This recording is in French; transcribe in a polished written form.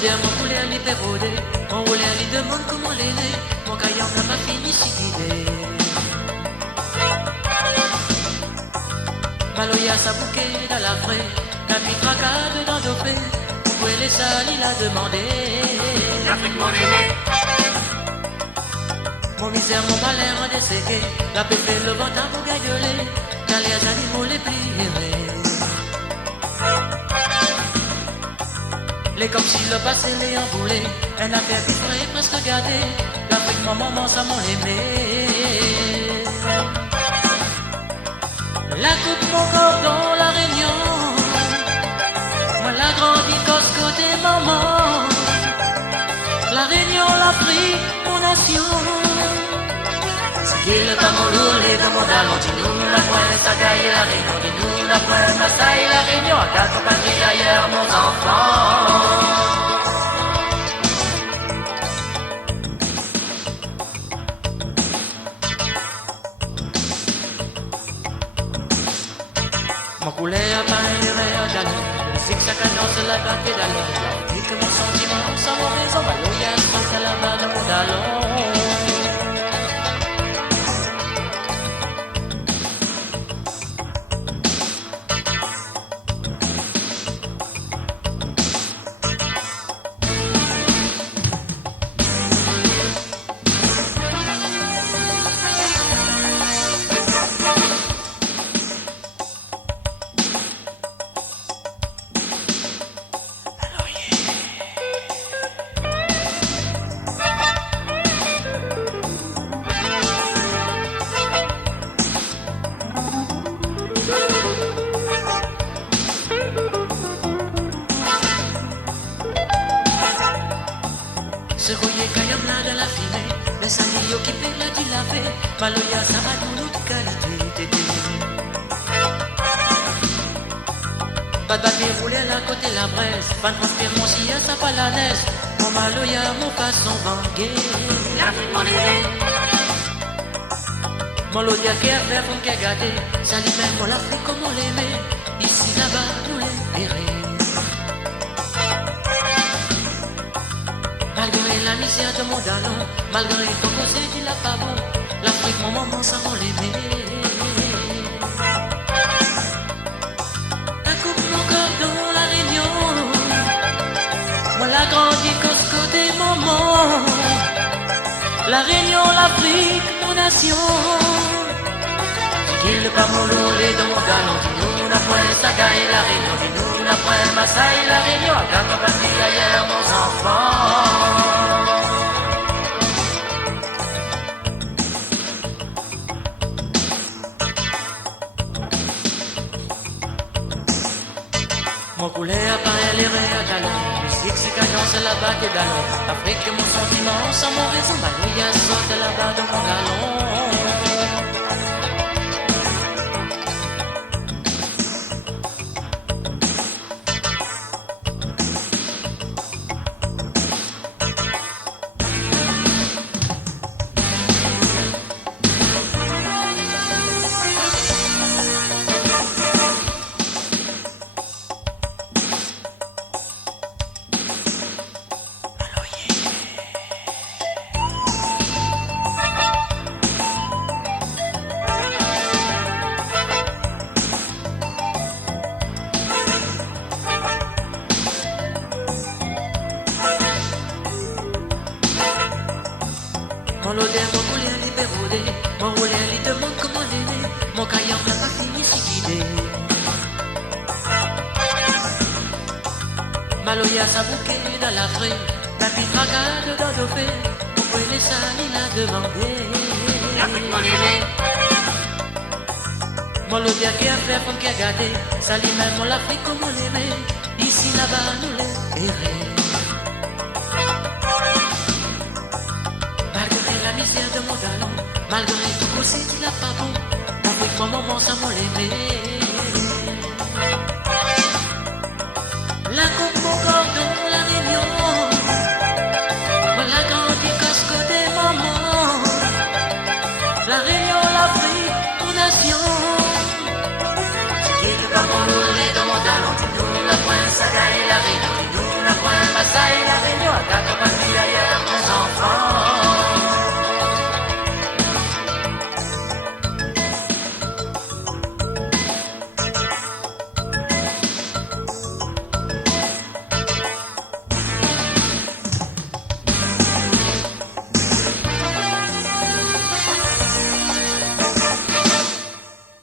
l'odeur, mon poulet, les pérodé. Mon rouleur, les demande comment les nez. Mon caillon n'a pas fini si guidé. Maloya, sa bouquet dans la fraie. La pitre à cadre dans dopé. Vous pouvez les salis la demander. L'Afrique, mon aîné. Mon misère, mon malheur, en desséqué. La paix fait le ventre pour gagueuler. Dans les animaux les plierés. Les comme si le passé les emboulé. Un affaire qui serait presque gâtée. L'Afrique, mon maman, ça m'en aimé. La coupe mon corps dans la réunion. Moi la grandie cause côté maman. La réunion, l'Afrique, mon nation. Il pas mon lourd, les deux mondes allons. Dis-nous la pointe, ça gagne la réunion. Dis-nous la pointe, ma saille, la réunion. À quatre patries ailleurs, mon enfant. Mon poulet a pas un erreur d'allure. Le fixe à cadence, la batte pédale. Dis que mon sentiment, sans mon raison, Maloya, sans à la barre de mon dallon. Se rouiller caillom là de la fumée. Les salillos qui pèlent la dilapé. Maloya, ça va nous de qualité tété. Pas de papier roulé à la côté la braise. Pas de transpire mon silla, ça pas la neige. Mon Maloya, mon façon bangué. L'Afrique, mon aîné. Mon l'odia qui a fait, fond qui a gâté. Ça lui même, mon l'Afrique comme on l'aimait. Ici, là-bas, nous l'aimerons. Malgré la misère de mon dallon, malgré ton côté du la pas bon, l'Afrique, mon maman, ça m'en l'aimait. La coupe mon corps dans la réunion. Moi la grandi cause côté maman. La réunion, l'Afrique, mon nation. Qu'il pas mon lourd, les dans mon dallon. Dis-nous la pointe, ça gagne la réunion. Dis-nous la pointe, ma saille, la réunion. À quatre patries ailleurs, mon enfant. Mon poulet a pas les rêves d'allons. Musique, c'est cadence, la batte et d'allons. Afrique, mon sentiment, sans mon raison. Maloya, saute là-bas de mon galon. Mon l'odeur, mon poulet, les pérodé. Mon rouleur, les demande comment l'aîné. Mon caillon n'a pas fini si guidé. Maloya, sa bouquet dans la fraie. La pitre à garde dans le fait. Vous pouvez les salis la demander. L'Afrique, mon aîné. Mon l'odeur qui a fait, fond qui a gâté. Sali même, mon l'Afrique comme on l'aimait. Ici, là-bas, nous l'aimerons. La misère de mon talon, malgré tout, c'est il a pas bon. Avec mon maman, ça m'en l'aimait.